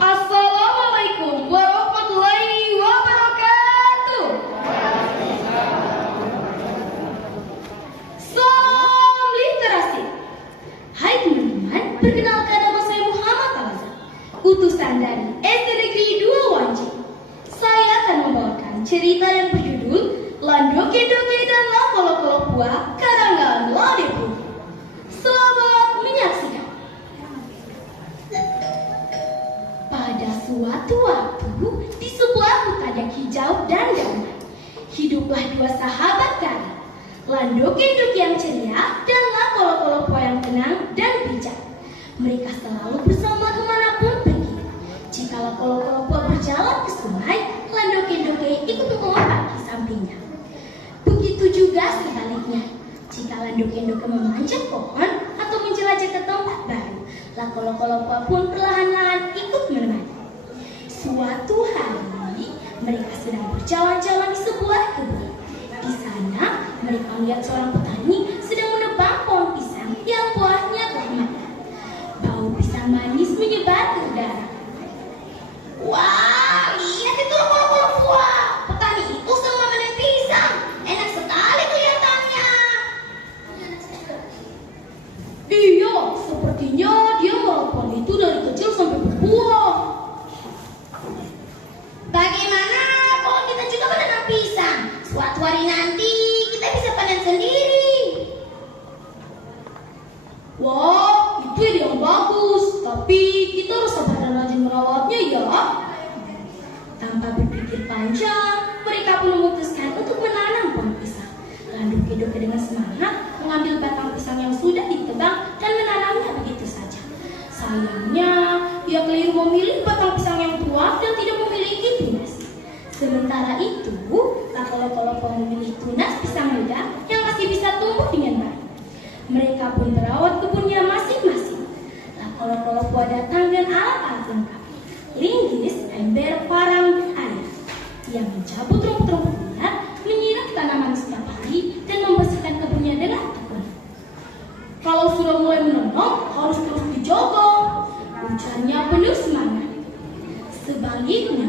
Assalamualaikum warahmatullahi wabarakatuh. Salam literasi. Hai teman-teman, perkenalkan nama saya Muhammad Al-Azhar, utusan dari SD Negeri 2 Wanci. Saya akan membawakan cerita yang berjudul Landoke-doke dan Lakolo-kolo Pua karangan Ladeku. Selamat menyaksikan. Pada suatu waktu, di sebuah hutan yang hijau dan damai, hiduplah dua sahabat karib, Landoke-doke yang ceria dan Lakolo-kolo Pua yang tenang dan bijak. Mereka selalu bersama kemanapun pergi. Jika Lakolo-kolo Pua berjalan ke sungai, Landoke-doke ikut mengopak di sampingnya. Begitu juga sebaliknya. Jika Landoke-doke memanjat pohon atau menjelajah ke tempat baru, Lakolo-kolo Pua pun perlahan-lahan ikut menemani. Suatu hari, mereka sedang berjalan-jalan di sebuah kebun. Di sana, mereka melihat seorang petani sedang menebang pohon pisang yang buahnya telah matang. Bau pisang manis menyebar ke udara. Wah, lihat itu Lakolo-kolo Pua. Petani itu sedang memanen pisang. Enak sekali kelihatannya. Iya, sepertinya dia merawat pohon itu dari kecil sampai berbuah. Bagaimana kalau kita juga menanam pisang? Suatu hari nanti kita bisa panen sendiri. Wah, itu ide yang bagus. Tapi kita harus sabar dan rajin merawatnya ya. Tanpa berpikir panjang, mereka pun memutuskan untuk menanam pohon pisang. Landoke-doke dengan semangat mengambil batang pisang yang sudah ditebang dan menanamnya begitu saja. Sayangnya, ia keliru memilih batang pisang yang tua dan tidak memiliki tunas. Sementara itu, Lakolo-kolo Pua memilih tunas pisang muda yang masih bisa tumbuh dengan baik. Mereka pun merawat kebunnya masing-masing. Lakolo-kolo Pua datang dengan alat-alat lengkap: linggis, ember, parang, dan air. Ia mencabut rumput-rumput liar, menyiram tanaman setiap hari, dan membersihkan kebunnya dengan tekun. Kalau sudah mulai menanam, harus terus dijaga, ujarnya penuh semangat. Sebaliknya,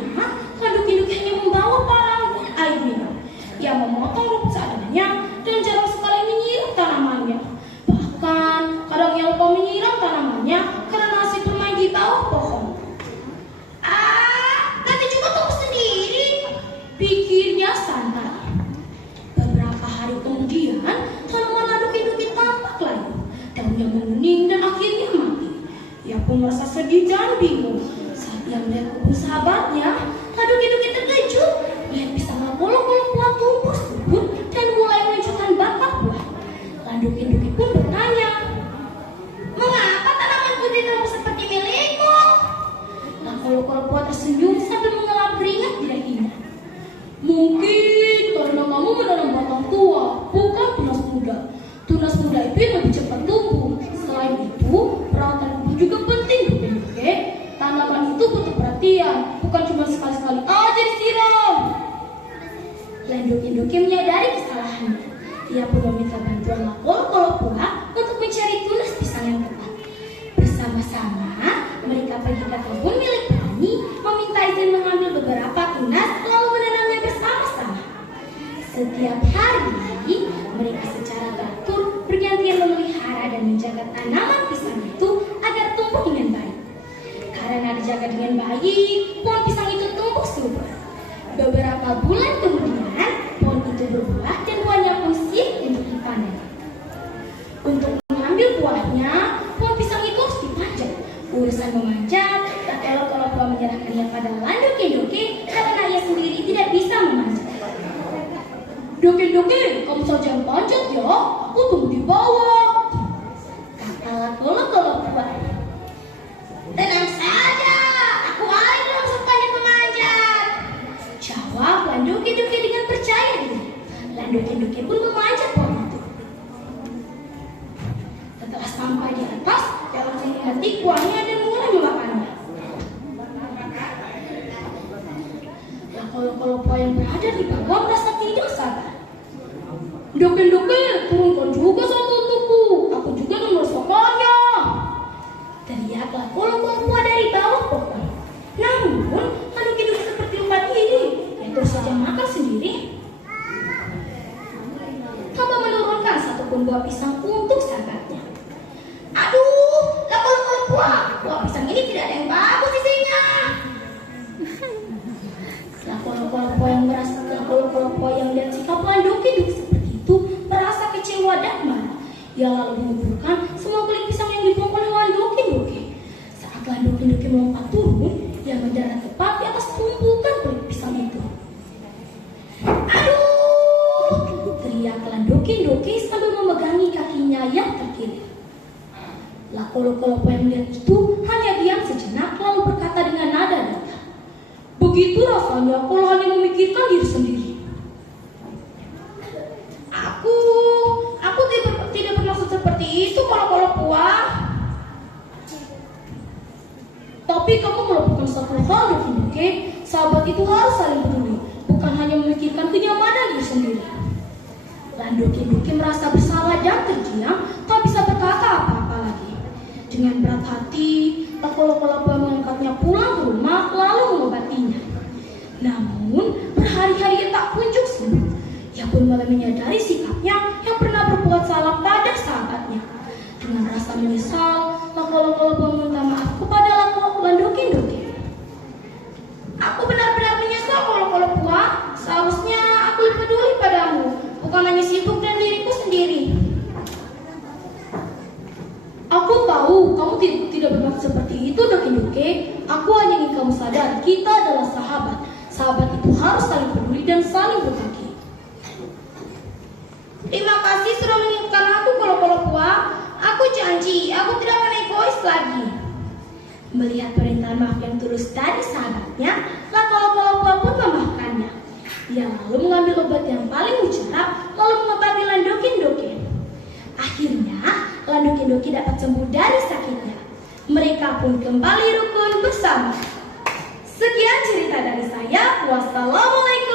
Landoke-doke hanya membawa parang dan air minum. Ia memotong rumput seadanya dan jarang sekali menyiram tanamannya. Bahkan, kadang ia lupa menyiram tanamannya karena asik bermain di bawah pohon. Nanti juga tumbuh sendiri, pikirnya santai. Beberapa hari kemudian, tanaman Landoke-doke tampak layu. Daunnya menguning dan akhirnya mati. Ia pun merasa sedih dan bingung. Saat ia melihat kebun sahabatnya, Landoke-doke terkejut melihat pisang Lakolo-kolo Pua tumbuh subur dan mulai menunjukkan batang buah. Landoke-doke pun bertanya, "Mengapa tanamanku tidak tumbuh seperti milikmu?" Lakolo-kolo Pua tersenyum sambil mengelap keringat di dahinya. "Mungkin karena kamu menanam batang tua, bukan tunas muda. Tunas muda itu yang lebih cepat tumbuh. Selain itu, perawatan kebun juga penting, Doke-doke. Tanaman itu butuh perhatian, bukan cuma sekali-sekali aja disiram." Landoke-doke menyadari kesalahannya. Ia pun meminta bantuan Lakolo-kolo Pua untuk mencari tunas pisang yang tepat. Bersama-sama, mereka pergi ke kebun milik petani, meminta izin mengambil beberapa tunas, lalu menanamnya bersama-sama. Setiap hari, mereka secara teratur bergantian memelihara dan menjaga tanaman pisang itu agar tumbuh dengan baik. Karena dijaga dengan baik, pohon pisang itu tumbuh subur. Beberapa bulan kemudian, pohon itu berbuah dan buahnya pun siap untuk dipanen. Untuk mengambil buahnya, pohon pisang itu harus dipanjat. Urusan memanjat, Lakolo-kolo Pua menyerahkannya pada Landoke-doke karena ia sendiri tidak bisa memanjat. "Doke-doke, kamu saja yang panjat ya, aku tunggu di bawah," kata Lakolo-kolo Pua. "Tenang saja, aku ahli dalam sepanjang memanjat," jawab Landoke-doke dengan percaya diri. Landoke-doke pun memanjat pohon itu. Setelah sampai di atas, dia langsung memetik buahnya dan mulai memakannya. Lakolo-kolo Pua yang berada di bawah merasa tidak sabar. "Doke-doke, turunkan juga satu untukku. Aku juga akan merasakannya," teriak teriaklah Kolo-Kolo dari bawah pohon. Namun, Landoki-Doki seperti umat ini yang terus saja makan sendiri. Tanpa menurunkan satupun buah pisang untuk sahabatnya. Aduh, lah Kolo-Kolo buah pisang ini tidak ada yang bagus isinya. Setelah Kolo-Kolo yang melihat sikap Landoki-Doki seperti itu, merasa kecewa dan marah. Ia lalu mengumpulkan semua kulit pisang yang dibuang oleh Landoki-Doki. Saat Landoki-Doki melompat turun, ia mendarat tepat di atas tumpukan kulit pisang itu. Aduh! Teriak Landoki-Doki sambil memegangi kakinya yang terkilir. Lah Kolo-Kolo yang melihat itu hanya diam sejenak lalu berkata dengan nada datar. Begitu rasanya kalau hanya memikirkan diri sendiri. Aku tidak bermaksud seperti itu Kolo-Kolo buah. Tapi kamu melupakan satu hal, Doki-Doki. Sahabat itu harus saling peduli, bukan hanya memikirkan kenyamanan diri sendiri. Landoki-Doki merasa bersalah dan terdiam, tak bisa berkata apa-apa lagi. Dengan berat hati, Kolo-Kolo mengangkatnya pulang ke rumah lalu mengobatinya. Namun, berhari-hari ia tak kunjung sembuh. Ia pun mulai menyadari sikapnya yang pernah berbuat salah pada sahabatnya. Dengan rasa menyesal, Kolo-Kolo meminta maaf kepada Landoki-Doki. Aku benar-benar menyesal Kolo-Kolo buah. Seharusnya aku lebih peduli padamu, bukan hanya sibuk dan diriku sendiri. Aku tahu kamu tidak bermaksud seperti itu, Doki-Doki. Aku hanya ingin kamu sadar, kita adalah sahabat. Sahabat itu harus saling peduli dan saling berbagi. Terima kasih sudah mengingatkan aku, Kolo-Kolo buah. Aku janji, aku tidak akan egois lagi. Melihat perintah maaf yang tulus dari sahabatnya, Kolo-Kolo buah pun memaafkannya. Ia lalu mengambil obat yang paling mujarab, lalu mengobati Landoki-Doki. Akhirnya, Landoki-Doki dapat sembuh dari sakitnya. Mereka pun kembali rukun bersama. Sekian cerita dari saya. Wassalamualaikum.